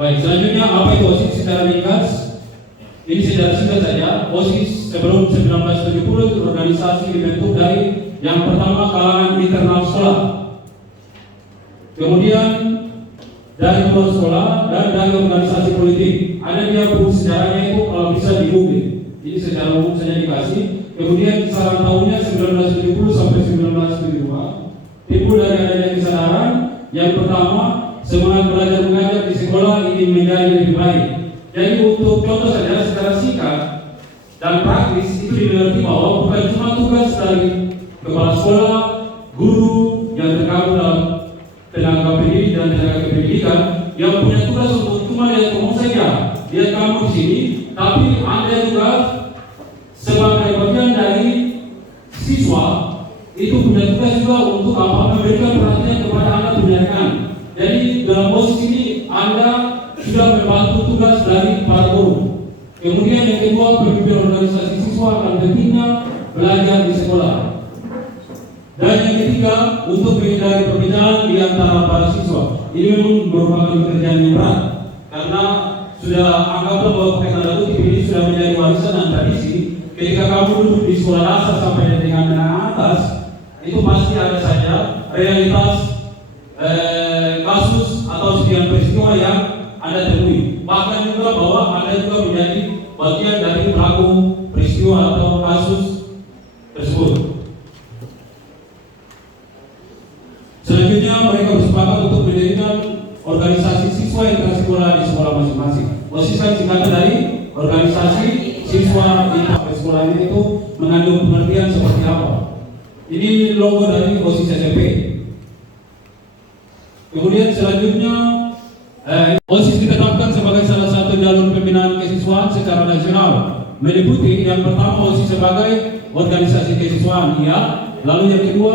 Baik, selanjutnya apa itu OSIS secara ringkas? Ini secara singkat saja. OSIS sebelum 1970 itu organisasi dibentuk dari yang pertama kalangan internal sekolah, kemudian dari luar sekolah dan dari organisasi politik. Ada dia pun sejarahnya itu kalau bisa di Google. Jadi secara umum saja dikasih. Kemudian kisaran tahunnya 1970 sampai 1972. Timbul dari adanya kesadaran yang pertama, semangat belajar mengajar di sekolah ingin menjadi lebih baik. Jadi untuk contoh saja secara singkat dan praktis itu dimengerti bahwa bukan cuma tugas dari kepala sekolah, guru yang tergabung dalam tenaga pendidik dan tenaga pendidikan yang punya tugas untuk cuma lihat kamu saja, lihat kamu di sini, tapi Anda juga sebagai bagian dari siswa itu punya tugas juga untuk memberikan perhatian kepada anak pendidikan. Jadi dalam posisi ini Anda sudah membantu tugas dari para guru. Kemudian yang kedua, pemimpin organisasi siswa akan pentingnya belajar di sekolah. Dan yang ketiga, untuk menghindari perbedaan di antara para siswa. Ini memang merupakan pekerjaan yang berat karena sudah anggaplah bahwa kekaitan kutip ini sudah menjadi warisan dan tradisi. Ketika kamu duduk di sekolah dasar sampai dengan menengah atas, itu pasti ada saja realitas kasus atau sekian peristiwa yang Anda temui. Bahkan juga bahwa Anda juga menjadi bagian dari pelaku peristiwa atau kasus tersebut. Selanjutnya mereka bersepakat untuk mendirikan organisasi siswa intrasekolah di sekolah masing-masing. OSIS kan singkatan dari organisasi siswa intrasekolah ini itu mengandung pengertian seperti apa. Ini logo dari OSIS SMP. Kemudian selanjutnya OSIS ditetapkan sebagai salah satu jalur pembinaan kesiswaan secara nasional. Meliputi yang pertama OSIS sebagai organisasi kesiswaan, ya. Lalu yang kedua,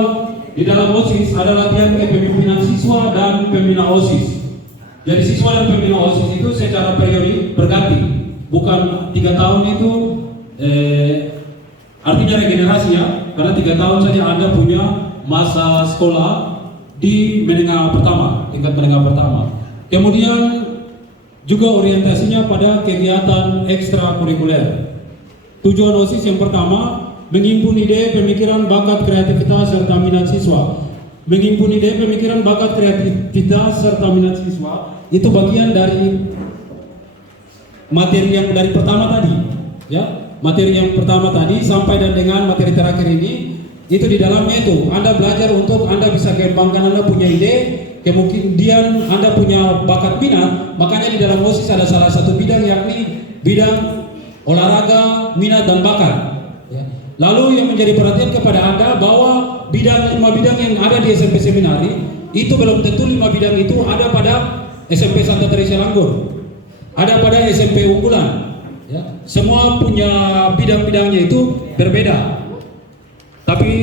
di dalam OSIS ada latihan kepemimpinan siswa dan pembina OSIS. Jadi siswa dan pembina OSIS itu secara periodik berganti, bukan 3 tahun itu artinya regenerasi ya, karena 3 tahun saja Anda punya masa sekolah di menengah pertama, tingkat menengah pertama. Kemudian juga orientasinya pada kegiatan ekstrakurikuler. Tujuan OSIS yang pertama, menghimpun ide, pemikiran, bakat, kreativitas, serta minat siswa. Menghimpun ide, pemikiran, bakat, kreativitas, serta minat siswa itu bagian dari materi yang dari pertama tadi, ya. Materi yang pertama tadi sampai dan dengan materi terakhir ini, itu di dalamnya itu Anda belajar untuk Anda bisa kembangkan Anda punya ide, kemudian Anda punya bakat minat. Makanya di dalam OSIS ada salah satu bidang yakni bidang olahraga, minat dan bakat, ya. Lalu yang menjadi perhatian kepada Anda bahwa 5 bidang yang ada di SMP Seminari itu belum tentu 5 bidang itu ada pada SMP Santa Teresa Langgur, ada pada SMP Unggulan, ya. Semua punya bidang-bidangnya itu berbeda. Tapi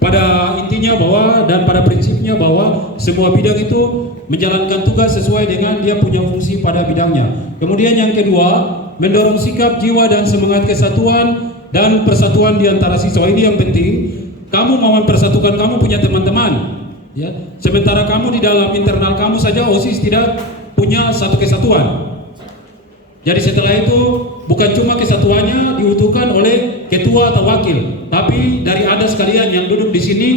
pada intinya bahwa dan pada prinsipnya bahwa semua bidang itu menjalankan tugas sesuai dengan dia punya fungsi pada bidangnya. Kemudian yang kedua, mendorong sikap, jiwa dan semangat kesatuan dan persatuan di antara siswa. Ini yang penting. Kamu mau mempersatukan, kamu punya teman-teman, ya. Sementara kamu di dalam internal kamu saja OSIS tidak punya satu kesatuan. Jadi setelah itu bukan cuma kesatuannya diutuhkan oleh ketua atau wakil, tapi dari Anda sekalian yang duduk di sini,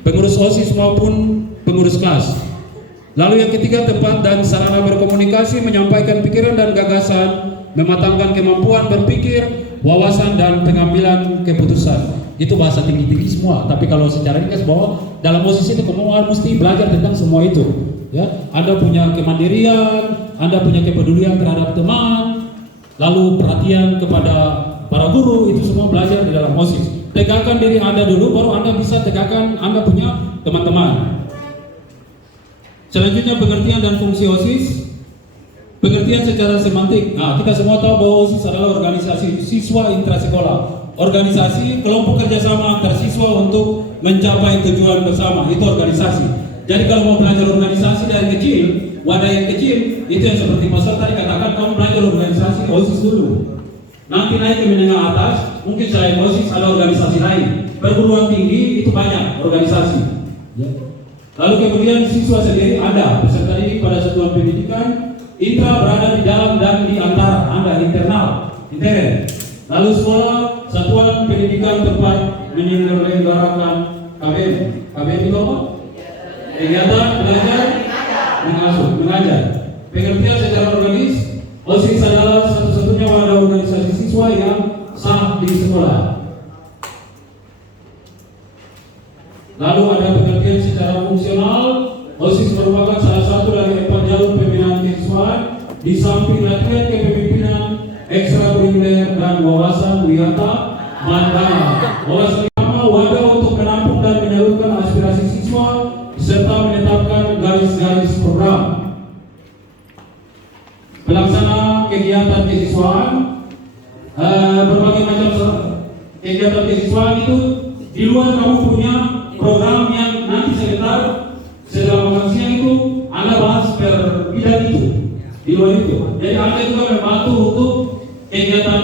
pengurus OSIS maupun pengurus kelas. Lalu yang ketiga, tempat dan sarana berkomunikasi, menyampaikan pikiran dan gagasan, mematangkan kemampuan berpikir, wawasan dan pengambilan keputusan. Itu bahasa tinggi-tinggi semua, tapi kalau secara ringkas bahwa dalam OSIS itu kamu mesti belajar tentang semua itu, ya. Anda punya kemandirian, Anda punya kepedulian terhadap teman, lalu perhatian kepada para guru, itu semua belajar di dalam OSIS. Tegakkan diri Anda dulu, baru Anda bisa tegakkan Anda punya teman-teman. Selanjutnya pengertian dan fungsi OSIS. Pengertian secara semantik. Nah, kita semua tahu bahwa OSIS adalah organisasi siswa intrasekolah. Organisasi kelompok kerjasama antar siswa untuk mencapai tujuan bersama, itu organisasi. Jadi kalau mau belajar organisasi dari kecil, wadah yang kecil, itu yang seperti Mas tadi katakan, kamu belajar organisasi OSIS dulu. Nanti naik ke menengah atas, mungkin selain OSIS ada organisasi lain. Perguruan tinggi itu banyak organisasi, ya. Lalu kemudian siswa sendiri ada peserta didik pada satuan pendidikan, intra berada di dalam dan di antara Anda, internal, intern. Lalu sekolah, satuan pendidikan tempat menyelenggarakan KBM. KBM itu apa? Kegiatan belajar mengajar. Pengertian secara organis, OSIS adalah satu-satunya wadah organisasi siswa yang sah di sekolah. Lalu ada pengertian secara fungsional, OSIS merupakan salah satu dari 4 jalur pembinaan kesiswaan di samping latihan kepemimpinan, ekstrakurikuler dan wawasan wisata mandala. Wawasan utama wadah untuk menampung dan menyalurkan aspirasi siswa serta menetapkan garis-garis program. Pelaksana kegiatan kesiswaan, berbagai macam kegiatan kesiswaan itu di luar kamu punya program yang nanti sekitar setelah makan siang itu Anda bahas per bidang itu di luar itu. Jadi Anda juga membantu untuk kegiatan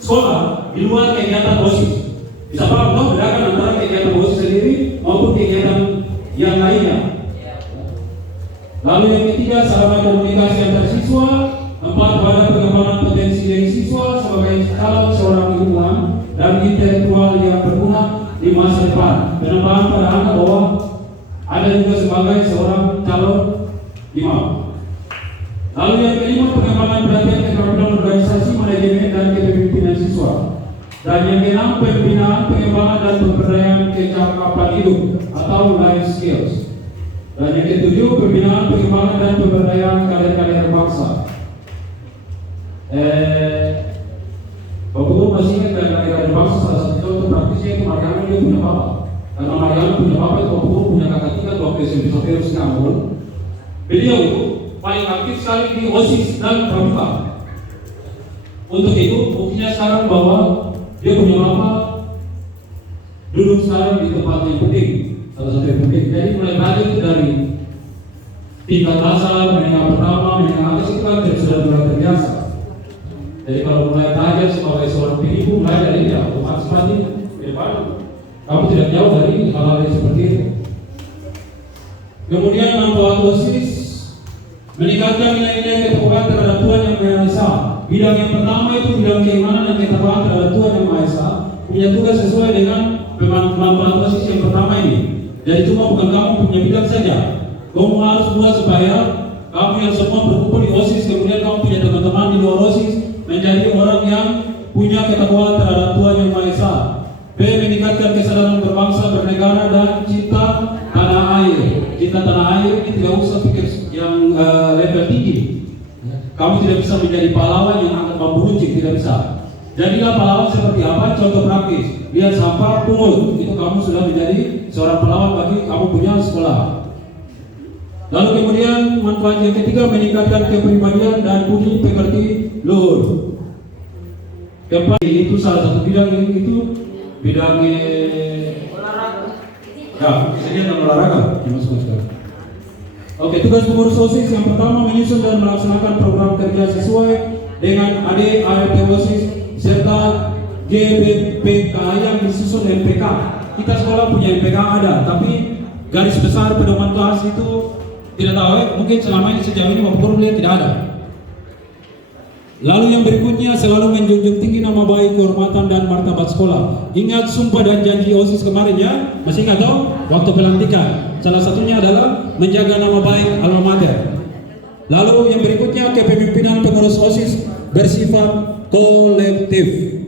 sekolah di luar kegiatan OSIS. Bisa paham bedakan antara kegiatan OSIS sendiri maupun kegiatan yang lainnya. Lalu yang ketiga, sarana komunikasi antar siswa. 4, pada pengembangan potensi dari siswa sebagai calon seorang ilmuwan dan intelektual yang berguna di masa depan. Penambahan pada Anda bahwa ada juga sebagai seorang calon imam. Lalu yang kelima, pengembangan pelatihan keterampilan organisasi, manajemen dan kepemimpinan siswa. Dan yang keenam, pembinaan, pengembangan dan pemberdayaan kecakapan hidup atau life skills. Dan yang ketujuh, pembinaan, pengembangan dan pemberdayaan kader-kader bangsa. Bapak Ibu masih ingat kader-kader bangsa, salah satu contoh praktisnya itu Mariana, dia punya bapak. Karena Mariana punya bapak itu Bapak Ibu punya kakak tingkat waktu SMP Sofius Kampul. Beliau paling aktif sekali di OSIS dan Pramuka. Untuk itu, buktinya sekarang bahwa dia punya bapak duduk sekarang di tempat yang penting. Salah satu yang penting. Jadi mulai belajar itu dari tingkat dasar, menengah pertama, menengah atas itu kan sudah mulai terbiasa. Jadi kalau mulai belajar sebagai seorang ibu, mulai dari dia otomatis pasti depan kamu tidak jauh dari hal-hal yang seperti itu. Kemudian manfaat OSIS meningkatkan nilai-nilai ketakwaan terhadap Tuhan Yang Maha Esa. Bidang yang pertama itu bidang keimanan dan ketakwaan terhadap Tuhan Yang Maha Esa, punya tugas sesuai dengan manfaat OSIS yang pertama ini. Jadi cuma bukan kamu punya bidang saja. Kamu harus buat supaya kamu yang semua berkumpul di OSIS, kemudian kamu punya teman-teman di luar OSIS, menjadi orang yang punya ketakwaan terhadap Tuhan Yang Maha Esa. B. Meningkatkan kesadaran berbangsa, bernegara dan cinta tanah air. Cinta tanah air ini tidak usah pikir yang level tinggi. Kamu tidak bisa menjadi pahlawan yang akan membunucik, tidak bisa. Jadilah pahlawan seperti apa? Contoh praktis. Lihat sampah, pungut. Itu kamu sudah menjadi seorang pahlawan bagi kamu punya sekolah. Lalu kemudian manfaat yang ketiga, meningkatkan kepribadian dan budi pekerti luhur. Keempat, itu salah satu bidang itu bidang olahraga. Ya, sekian dalam olahraga. Oke, tugas pengurus OSIS yang pertama menyusun dan melaksanakan program kerja sesuai dengan AD, ART OSIS serta GBPK yang disusun MPK. Kita sekolah punya MPK ada, tapi garis besar pedoman kelas itu tidak tahu, mungkin selama ini sejauh ini Bapak Guru lihat tidak ada. Lalu yang berikutnya, selalu menjunjung tinggi nama baik, kehormatan dan martabat sekolah. Ingat sumpah dan janji OSIS kemarin ya, masih ingat toh? Waktu pelantikan, salah satunya adalah menjaga nama baik alma mater. Lalu yang berikutnya, kepemimpinan pengurus OSIS bersifat kolektif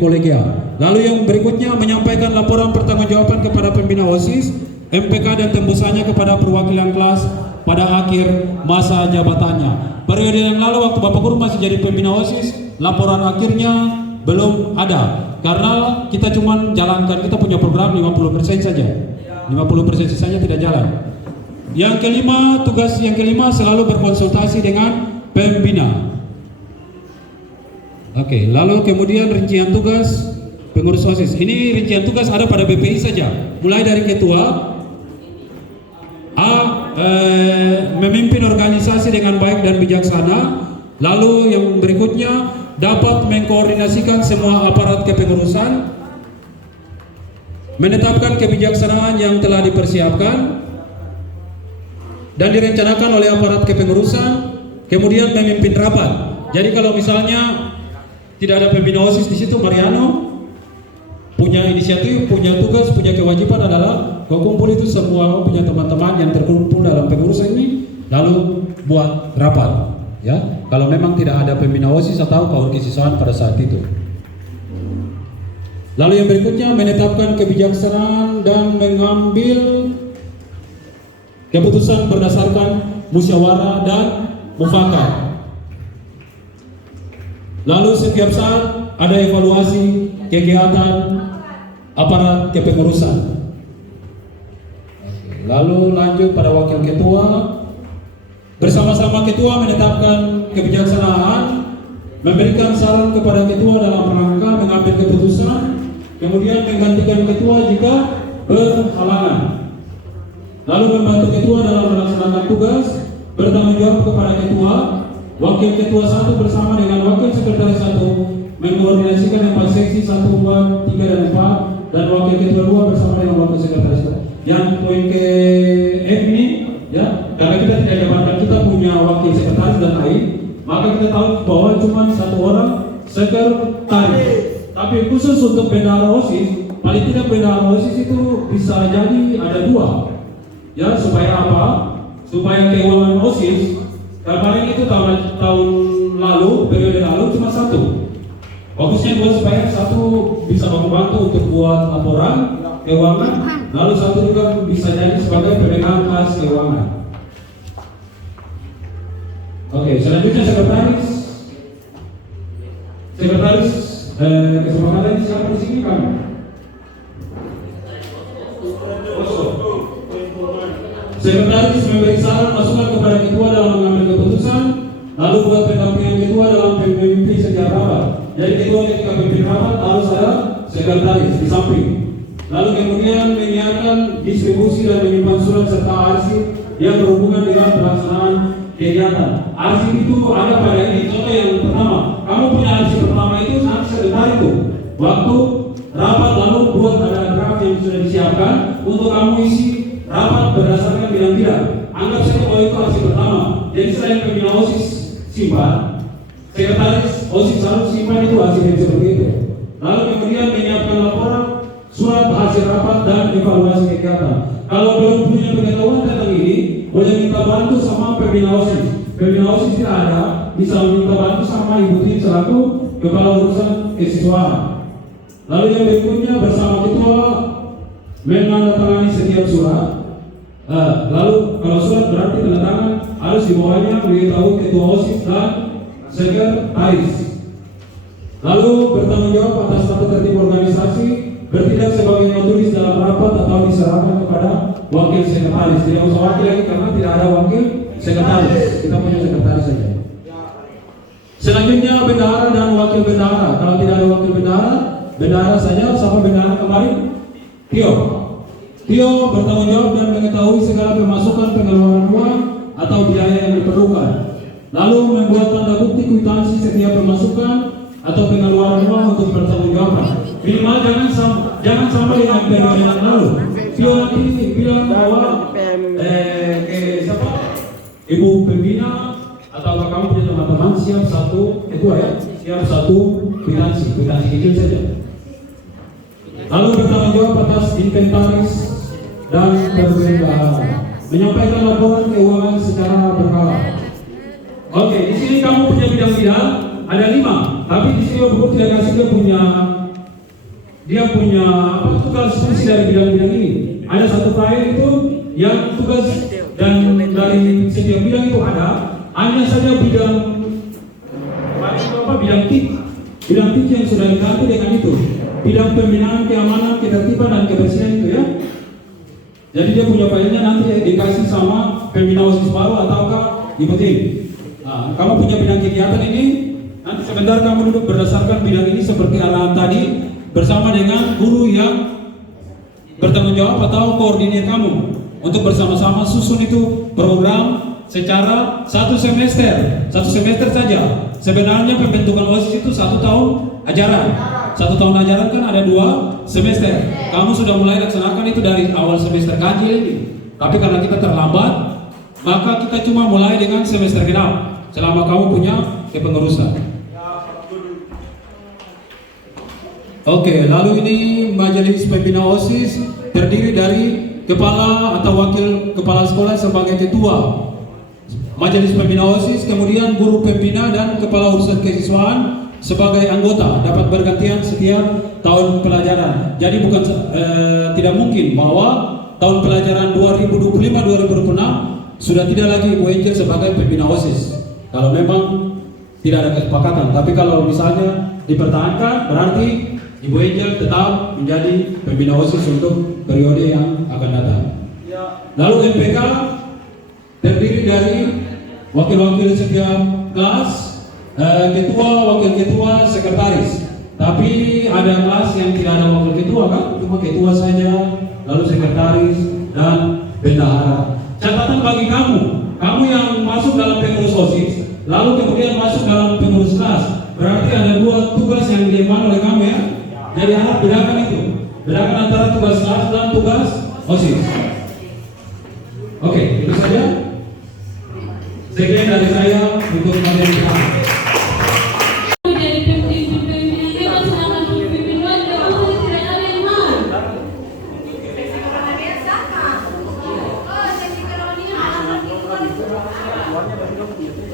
kolegial. Lalu yang berikutnya, menyampaikan laporan pertanggungjawaban kepada pembina OSIS, MPK dan tembusannya kepada perwakilan kelas pada akhir masa jabatannya. Periode yang lalu waktu Bapak Guru masih jadi pembina OSIS, laporan akhirnya belum ada karena kita cuma jalankan, kita punya program 50% saja. 50% sisanya tidak jalan. Yang kelima, tugas yang kelima selalu berkonsultasi dengan pembina. Oke, lalu kemudian rincian tugas pengurus OSIS. Ini rincian tugas ada pada BPI saja. Mulai dari ketua memimpin organisasi dengan baik dan bijaksana. Lalu yang berikutnya, dapat mengkoordinasikan semua aparat kepengurusan, menetapkan kebijaksanaan yang telah dipersiapkan, dan direncanakan oleh aparat kepengurusan, kemudian memimpin rapat. Jadi kalau misalnya tidak ada pembina OSIS di situ, Mariano punya inisiatif, punya tugas, punya kewajiban adalah kumpul itu semua punya teman-teman yang terkumpul dalam pengurusan ini, lalu buat rapat. Ya, kalau memang tidak ada pembina OSIS atau kawan kesiswaan pada saat itu. Lalu yang berikutnya menetapkan kebijaksanaan dan mengambil keputusan berdasarkan musyawarah dan mufakat. Lalu setiap saat ada evaluasi kegiatan aparat kepengurusan. Lalu lanjut pada wakil ketua. Bersama-sama ketua menetapkan kebijaksanaan, memberikan saran kepada ketua dalam rangka mengambil keputusan, kemudian menggantikan ketua jika berhalangan. Lalu membantu ketua dalam melaksanakan tugas, bertanggung jawab kepada ketua, wakil ketua 1 bersama dengan wakil sekretaris 1 mengkoordinasikan 4 seksi 1, 2, 3 dan 4, dan wakil ketua 2 bersama dengan wakil sekretaris 1. Yang poin ke F ini, ya, karena kita tidak jabarkan kita punya wakil sekretaris dan lain, maka kita tahu bahwa cuma 1 orang sekretaris. Tapi khusus untuk bendahara OSIS, paling tidak bendahara OSIS itu bisa jadi ada 2. Ya, supaya apa? Supaya keuangan OSIS kemarin itu tahun lalu, periode lalu cuma 1. Fokusnya 2 supaya 1 bisa membantu untuk buat laporan keuangan, lalu 1 juga bisa jadi sebagai pemegang khas keuangan. Oke, selanjutnya sekretaris. Kesepakatan siapa di sini kan? Sekretaris memberi saran masukan kepada ketua dalam mengambil keputusan, lalu buat pendampingan ketua dalam memimpin setiap rapat. Jadi ketua ketika memimpin rapat harus ada sekretaris di samping. Lalu kemudian menyiapkan distribusi dan menyimpan surat serta arsip yang berhubungan dengan pelaksanaan kegiatan. Arsip itu ada pada ini. Contoh yang pertama, kamu punya arsip pertama itu nanti sebentar itu waktu rapat, lalu buat ada draft yang sudah disiapkan untuk kamu isi rapat berdasarkan bidang-bidang. Anggap saja bahwa itu arsip pertama. Jadi selain pembina OSIS simpan, sekretaris OSIS harus simpan itu arsip yang seperti itu. Lalu kemudian menyiapkan laporan, surat hasil rapat dan evaluasi kegiatan. Kalau belum punya pengetahuan tentang ini, boleh minta bantu sama pembina OSIS. Pembina OSIS tidak ada, bisa minta bantu sama Ibu Tin selaku kepala urusan kesiswaan. Lalu yang berikutnya bersama ketua menandatangani setiap surat. Lalu kalau surat berarti tanda tangan harus di bawahnya memberitahu ketua OSIS dan sekretaris. Lalu bertanggung jawab atas tata tertib organisasi, bertindak sebagai notulis dalam rapat atau diserahkan kepada wakil sekretaris. Tidak usah wakil lagi karena tidak ada wakil sekretaris. Kita punya sekretaris saja. Selanjutnya bendahara dan wakil bendahara. Kalau tidak ada wakil bendahara, bendahara saja. Siapa bendahara kemarin? Tio bertanggung jawab dan mengetahui segala pemasukan pengeluaran uang atau biaya yang diperlukan. Lalu membuat tanda bukti kwitansi setiap pemasukan atau pengeluaran uang untuk bertanggung jawab. Minimal jangan sampai dengan periode yang lalu. Tio nanti bilang bahwa siapa? Ibu pembina atau kamu punya teman-teman siap 1 ketua ya, siap 1 kwitansi kecil saja. Lalu bertanggung jawab atas inventaris dan perbendahara, menyampaikan laporan keuangan secara berkala. Oke, di sini kamu punya bidang-bidang ada 5, tapi di sini buku tidak kasih dia punya tugas fungsi dari bidang-bidang ini. Ada 1 file itu yang tugas dan dari setiap bidang itu ada. Hanya saja bidang tik yang sudah diganti dengan itu. Bidang pembinaan, keamanan, ketertiban dan kebersihan itu ya. Jadi dia punya filenya nanti dikasih sama pembina OSIS baru ataukah Ibu Tin. Nah, kamu punya bidang kegiatan ini, nanti sebentar kamu duduk berdasarkan bidang ini seperti arahan tadi bersama dengan guru yang bertanggung jawab atau koordinir kamu untuk bersama-sama susun itu program secara 1 semester saja. Sebenarnya pembentukan OSIS itu 1 tahun ajaran. 1 tahun ajaran kan ada 2 semester. Kamu sudah mulai laksanakan itu dari awal semester ganjil ini. Tapi karena kita terlambat, maka kita cuma mulai dengan semester genap selama kamu punya kepengurusan. Oke, lalu ini majelis pembina OSIS terdiri dari kepala atau wakil kepala sekolah sebagai ketua majelis pembina OSIS, kemudian guru pembina dan kepala urusan kesiswaan sebagai anggota, dapat bergantian setiap tahun pelajaran. Jadi bukan tidak mungkin bahwa tahun pelajaran 2025-2026 sudah tidak lagi Ibu Angel sebagai pembina OSIS kalau memang tidak ada kesepakatan. Tapi kalau misalnya dipertahankan, berarti Ibu Angel tetap menjadi pembina OSIS untuk periode yang akan datang. Lalu MPK terdiri dari wakil-wakil setiap kelas, ketua, wakil ketua, sekretaris. Tapi ada kelas yang tidak ada wakil ketua kan? Cuma ketua saja, lalu sekretaris dan bendahara. Catatan bagi kamu yang masuk dalam pengurus OSIS, lalu kemudian masuk dalam pengurus kelas, berarti ada dua tugas yang diemban oleh kamu ya. Jadi harap bedakan itu, bedakan antara tugas kelas dan tugas OSIS. Oke, itu saja. Sekian dari saya untuk materi kita. Semuanya